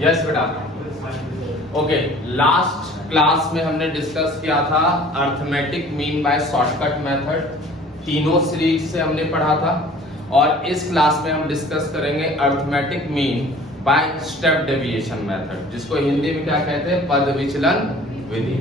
Yes बेटा। Okay, last class में हमने डिस्कस किया था arithmetic mean by shortcut method, तीनों सीरीज से हमने पढ़ा था। और इस क्लास में हम डिस्कस करेंगे arithmetic mean by step deviation method, जिसको हिंदी में क्या कहते हैं, पद विचलन विधि।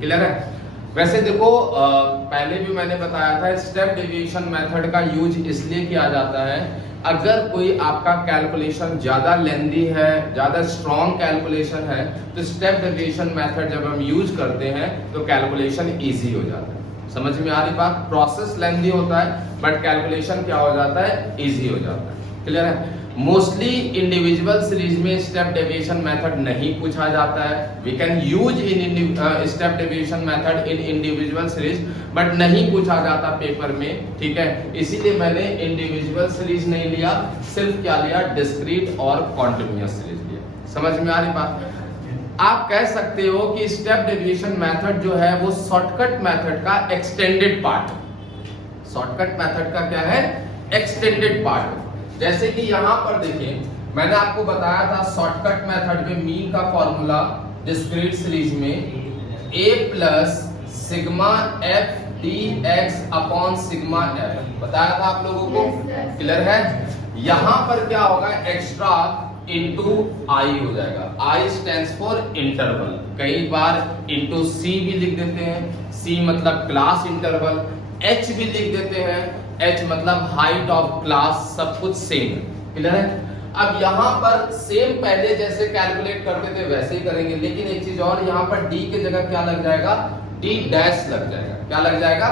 क्लियर है? वैसे देखो पहले भी मैंने बताया था स्टेप डेविएशन मेथड का यूज इसलिए किया जाता है अगर कोई आपका कैलकुलेशन ज्यादा लेंदी है, ज्यादा स्ट्रॉन्ग कैलकुलेशन है, तो स्टेप डेविएशन मेथड जब हम यूज करते हैं तो कैलकुलेशन इजी हो जाता है। समझ में आ रही बात? प्रोसेस लेंदी होता है बट कैलकुलेशन क्या हो जाता है, इजी हो जाता है। क्लियर है? मोस्टली इंडिविजुअल सीरीज में स्टेप डेविएशन मेथड नहीं पूछा जाता है। We can use in step deviation method in individual series but नहीं पूछा जाता पेपर में। ठीक है, इसीलिए मैंने इंडिविजुअल सीरीज नहीं लिया, सिर्फ क्या लिया, डिस्क्रीट और कॉन्टिन्यूअस सीरीज लिया। समझ में आ रही बात? आप कह सकते हो कि स्टेप डेविएशन मेथड जो है वो शॉर्टकट मेथड का एक्सटेंडेड पार्ट। शॉर्टकट मेथड का क्या है, एक्सटेंडेड पार्ट। जैसे कि यहां पर देखिए, मैंने आपको बताया था शॉर्टकट मेथड में मीन का फॉर्मूला डिस्क्रीट सीरीज में a plus sigma F D x upon sigma F बताया था आप लोगों को। क्लियर है? यहां पर क्या होगा, एक्स्ट्रा इंटू आई हो जाएगा। आई स्टैंड्स फॉर इंटरवल, कई बार इंटू सी भी लिख देते हैं, सी मतलब क्लास इंटरवल, एच भी लिख देते हैं, एच मतलब हाइट ऑफ क्लास, सब कुछ सेम। क्लियर है? अब यहाँ पर सेम पहले जैसे कैलकुलेट करते थे वैसे ही करेंगे, लेकिन एक चीज और, यहाँ पर डी के जगह क्या लग जाएगा, डी डैश लग जाएगा। क्या लग जाएगा?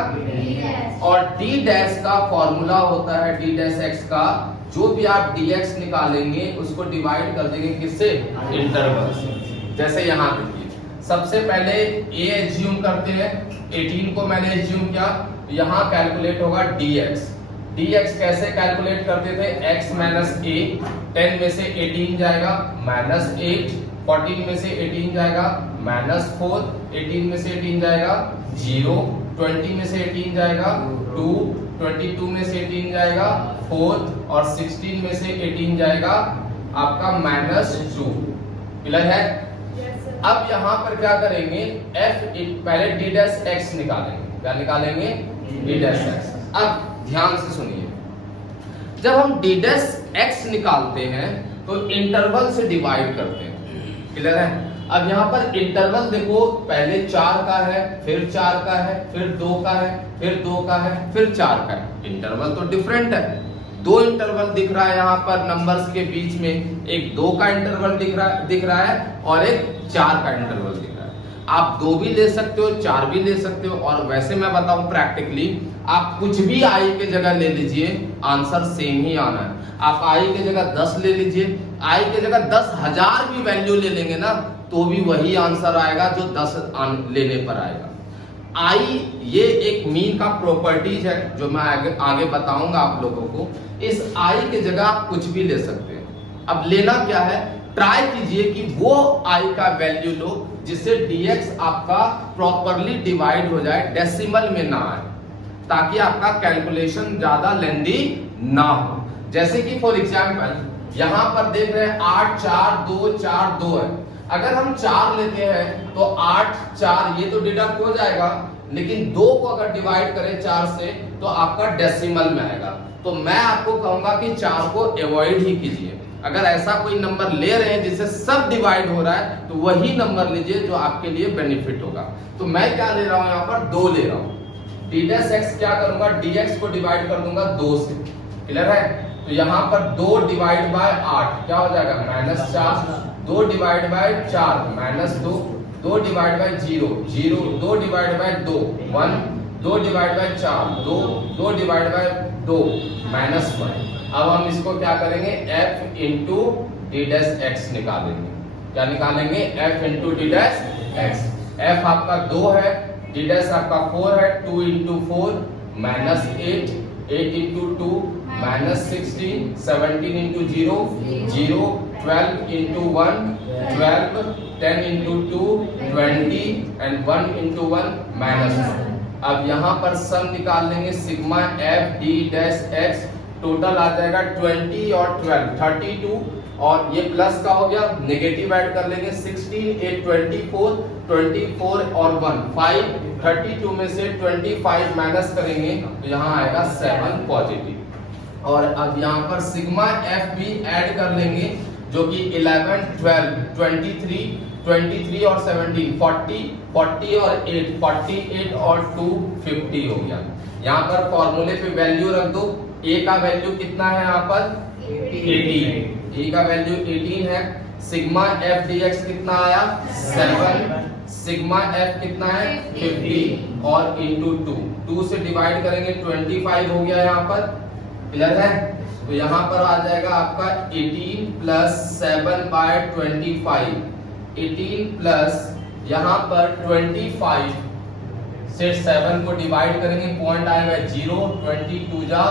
और डी डैश का फॉर्मूला होता है डी डैश एक्स का, जो भी आप डी एक्स निकालेंगे उसको डिवाइड कर देंगे किससे, इंटरवल से। जैसे यहाँ देखिए, सबसे पहले ए एज्यूम करते हैं, 18 को मैंने एज्यूम किया, यहाँ कैलकुलेट होगा dx। dx कैसे कैलकुलेट करते थे, x माइनस ए, 10 में से 18 जाएगा माइनस 8, 14 में से 18 जाएगा माइनस 4, 18 में से 18 जाएगा 0, 20 में से 18 जाएगा 2, 22 में से 18 जाएगा 4 और 16 में से 18 जाएगा आपका माइनस 2। क्लियर है? अब यहाँ पर क्या करेंगे, f पहले d डैश x निकालेंगे। क्या निकालेंगे, d डैश x। अब ध्यान से सुनिए, जब हम d डैश x निकालते हैं तो इंटरवल से डिवाइड करते हैं। क्लियर है? अब यहाँ पर इंटरवल देखो, पहले 4 का है, फिर 4 का है, फिर 2 का है, फिर 2 का है, फिर 4 का है। इंटरवल तो डिफरेंट है, 2 इंटरवल दिख रहा है यहाँ पर नंबर्स के बीच में, एक 2 का इंटरवल दिख रहा है और एक 4 का इंटरवल दिख रहा है। आप 2 भी ले सकते हो, 4 भी ले सकते हो, और वैसे मैं बताऊं प्रैक्टिकली आप कुछ भी आई के जगह ले लीजिए, आंसर सेम ही आना है। आप आई के जगह 10 ले लीजिए, आई के जगह 10,000 भी वैल्यू ले लेंगे ना तो भी वही आंसर आएगा जो 10 लेने पर आएगा। आई ये एक मीन का प्रॉपर्टीज है जो मैं आगे बताऊंगा आप लोगों को। इस आई के जगह आप कुछ भी ले सकते हैं। अब लेना क्या है, ट्राई कीजिए कि वो आई का वैल्यू लो जिससे dx आपका प्रॉपरली डिवाइड हो जाए, डेसिमल में ना आए, ताकि आपका कैलकुलेशन ज्यादा लेंदी ना हो। जैसे कि फॉर एग्जांपल यहाँ पर देख रहे हैं 8 4 2 4 2 है। अगर हम 4 लेते हैं तो 8 4 ये तो डिडक्ट हो जाएगा, लेकिन 2 को अगर डिवाइड करें 4 से तो आपका डेसिमल में आएगा। तो मैं आपको कहूंगा कि 4 को अवॉइड ही कीजिए। अगर ऐसा कोई नंबर ले रहे हैं जिससे सब डिवाइड हो रहा है तो वही नंबर लीजिए जो आपके लिए बेनिफिट होगा। तो मैं क्या ले रहा हूं, यहाँ पर 2 ले रहा हूं। डी डैश एक्स क्या करूंगा, dx को डिवाइड कर दूंगा 2 से। क्लियर है? तो यहाँ पर 2 डिवाइड बाय 8 क्या हो जाएगा, minus 4, 2 divide by 4 minus 2, 2 divide by 0 0, 2 divide by 2 1, 2 divide by 4 2, 2 divide by 2 minus 1। अब हम इसको क्या करेंगे, f into D dash x निकालेंगे। क्या निकालेंगे, f into D dash x. f आपका 2 है, डी डैश आपका 4 है, 2 into 4 minus 8, 8 into 2 minus 16, 17 into 0 0, 12 into 1 12, 10 into 2 20 and 1 into 1 minus 1। अब यहाँ पर सम निकाल लेंगे, sigma f d dash x total आ जाएगा 20 और 12 32, और ये प्लस का हो गया, नेगेटिव ऐड कर लेंगे 16, 8 24, 24 और 1 5, 32 में से 25 माइनस करेंगे तो यहाँ आएगा 7 पॉजिटिव। और अब यहाँ पर सिग्मा एफ भी ऐड कर लेंगे जो कि 11, 12, 23 और 17 40 और 8 48 और 2 50 हो गया। यहाँ पर फॉर्मूले पे वैल्यू रख दो। ए का वैल्यू कितना है यहाँ पर 18, ए का वैल्यू 18 है। सिग्मा एफ डी एक्स कितना आया 7, सिग्मा एफ कितना है 50 और इंटू 2 से डिवाइड करेंगे 25 हो गया यहाँ पर, क्लियर है। तो यहाँ पर आ जाएगा आपका 18 प्लस 7/25, 18 प्लस यहाँ पर 25 से 7 को डिवाइड करेंगे, पॉइंट आएगा 0, 22 जा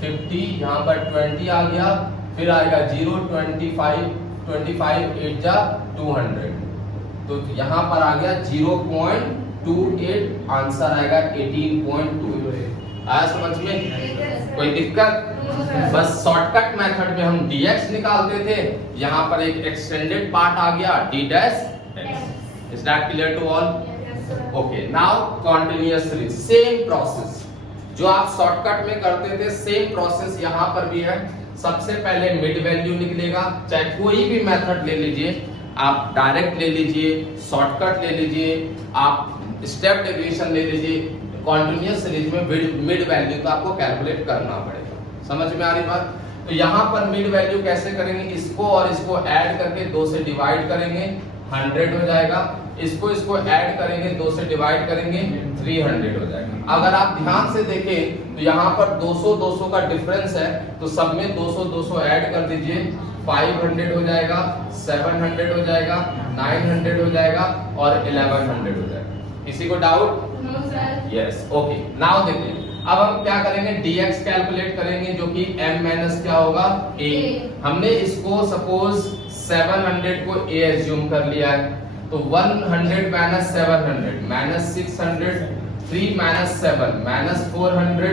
50, यहाँ पर 20 आ गया, फिर आएगा 0, 25 8 जा 200, तो यहाँ पर आ गया 0.28, आंसर आएगा 18.2। आया समझ में? कोई दिक्कत? बस शॉर्टकट मेथड में हम dx निकालते थे, यहाँ पर एक एक्सटेंडेड पार्ट आ गया d dash x। Is that clear to all? Okay, now continuous series, same process जो आप शॉर्टकट में करते थे, सेम प्रोसेस यहाँ पर भी है। सबसे पहले मिड वैल्यू निकलेगा, चाहे कोई भी मेथड ले लीजिए, आप डायरेक्ट ले लीजिए, शॉर्टकट ले लीजिए, आप स्टेप डेविएशन ले लीजिए, कंटीन्यूअस सीरीज में मिड वैल्यू तो आपको कैलकुलेट करना पड़ेगा। समझ में आ रही बात? तो यहाँ पर मिड वैल्यू कैसे करेंगे, इसको और इसको ऐड करके 2 से डिवाइड करेंगे 100 हो जाएगा, इसको ऐड करेंगे 2 से डिवाइड करेंगे 300 हो जाएगा। अगर आप ध्यान से देखें तो यहाँ पर 200 का डिफरेंस है, तो सब में 200 ऐड कर दीजिए, 500 हो जाएगा, 700 हो जाएगा, 900 हो जाएगा और 1100 हो जाएगा। किसी को डाउट? Yes, okay. नाउ देखिए, अब हम क्या करेंगे, dx कैलकुलेट करेंगे जो कि m माइनस क्या होगा a। हमने इसको सपोज 700 को a एज्यूम कर लिया है, तो 100 minus 700 minus 600, 3 minus 7 minus 400,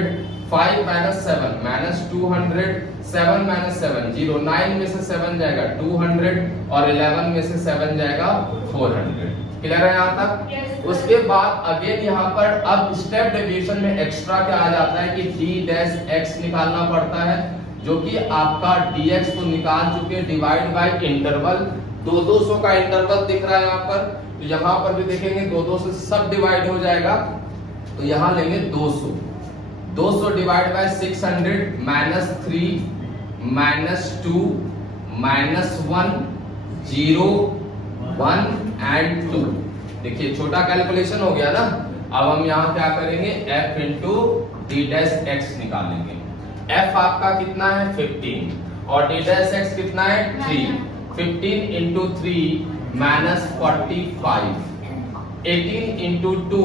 5 minus 7 minus 200, 7 minus 7 0, 9 में से 7 जाएगा 200 और 11 में से 7 जाएगा 400। क्लियर है यहाँ तक? उसके बाद अगेन यहाँ पर अब स्टेप डेविएशन में एक्स्ट्रा क्या आ जाता है कि d डैश x निकालना पड़ता है, जो कि आपका dx को निकाल चुके, डिवाइड बाय इंटरवल 200 का इंटरवल दिख रहा है यहाँ पर, तो यहाँ पर भी देखेंगे 200 से सब डिवाइड हो जाएगा, तो यहाँ लेंगे 200 divide by 600 minus 3 minus 2 minus 1 0 1 and 2। देखिए छोटा कैलकुलेशन हो गया ना। अब हम यहाँ क्या करेंगे, f into D dash x निकालेंगे। f आपका कितना है 15 और डी डैश एक्स कितना है 3। 15 into 3 minus 45, 18 into 2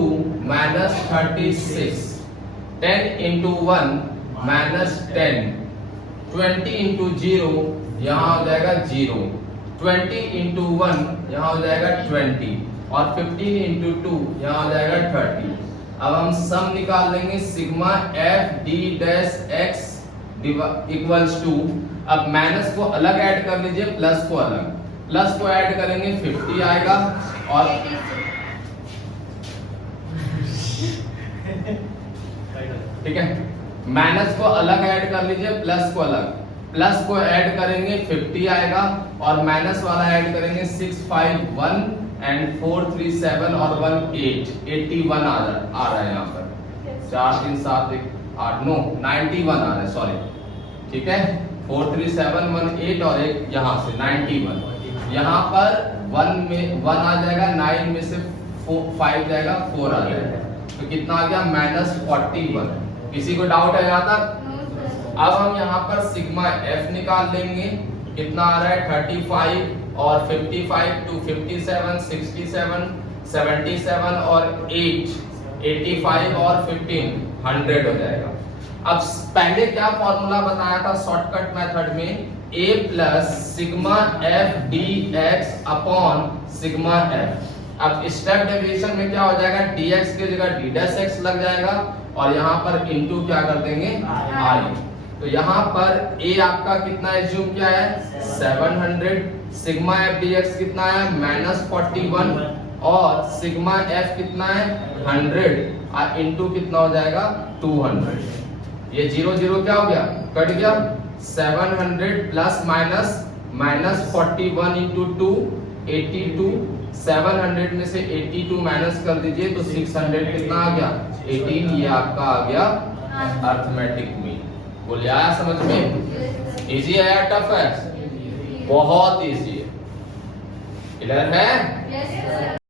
minus 36, 10 into 1 minus 10, 20 into 0 यहाँ हो जाएगा 0, 20 इंटू 1 यहाँ हो जाएगा 20 और 15 इंटू 2 यहाँ हो जाएगा 30। अब हम सम निकाल लेंगे, sigma F D dash X equals to, अब माइनस को अलग ऐड कर लीजिए, प्लस को अलग, प्लस को ऐड करेंगे 50 आएगा और ठीक है, माइनस को अलग ऐड कर लीजिए, प्लस को अलग, प्लस को ऐड करेंगे 50 आएगा और माइनस वाला ऐड करेंगे 6 5 1 एंड 4 3 7 और 1 8, 81 आ रहा है यहाँ पर, 4 3 7 1 8 नो 91 आ रहा है, सॉरी, ठीक है, 4 3 7 1 8 और एक यहाँ से 91। यहाँ पर 1 में 1 आ जाएगा, 9 में से 5 जाएगा, 4 आ जाएगा, तो कितना आ गया -41। किसी को डाउट है यहाँ तक? अब हम यहाँ पर सिग्मा एफ निकाल लेंगे, कितना आ रहा है 35 और 55 टू 57 67 77 और 8 85 और 15 100 हो जाएगा। अब पहले क्या फॉर्मूला बताया था शॉर्टकट मेथड में, a plus sigma F D x upon sigma F. अब स्टेप डेविएशन में क्या हो जाएगा, dx की जगह d डैश x लग जाएगा और यहाँ पर इनटू क्या कर देंगे i। तो यहाँ पर ए आपका कितना एज्यूम किया है 700, सिग्मा एफ डी एक्स कितना है -41 और सिग्मा एफ कितना है 100 और इनटू कितना हो जाएगा 200। ये 0 0 क्या हो गया कट गया, 700 प्लस माइनस -41 इंटू 2 82, 700 में से 82 माइनस कर दीजिए तो 600 कितना आ गया 18। ये आपका आ गया अर्थमेटिक मीन। बोलिए आया समझ में? इजी है या टफ है? बहुत इजी है। क्लियर है?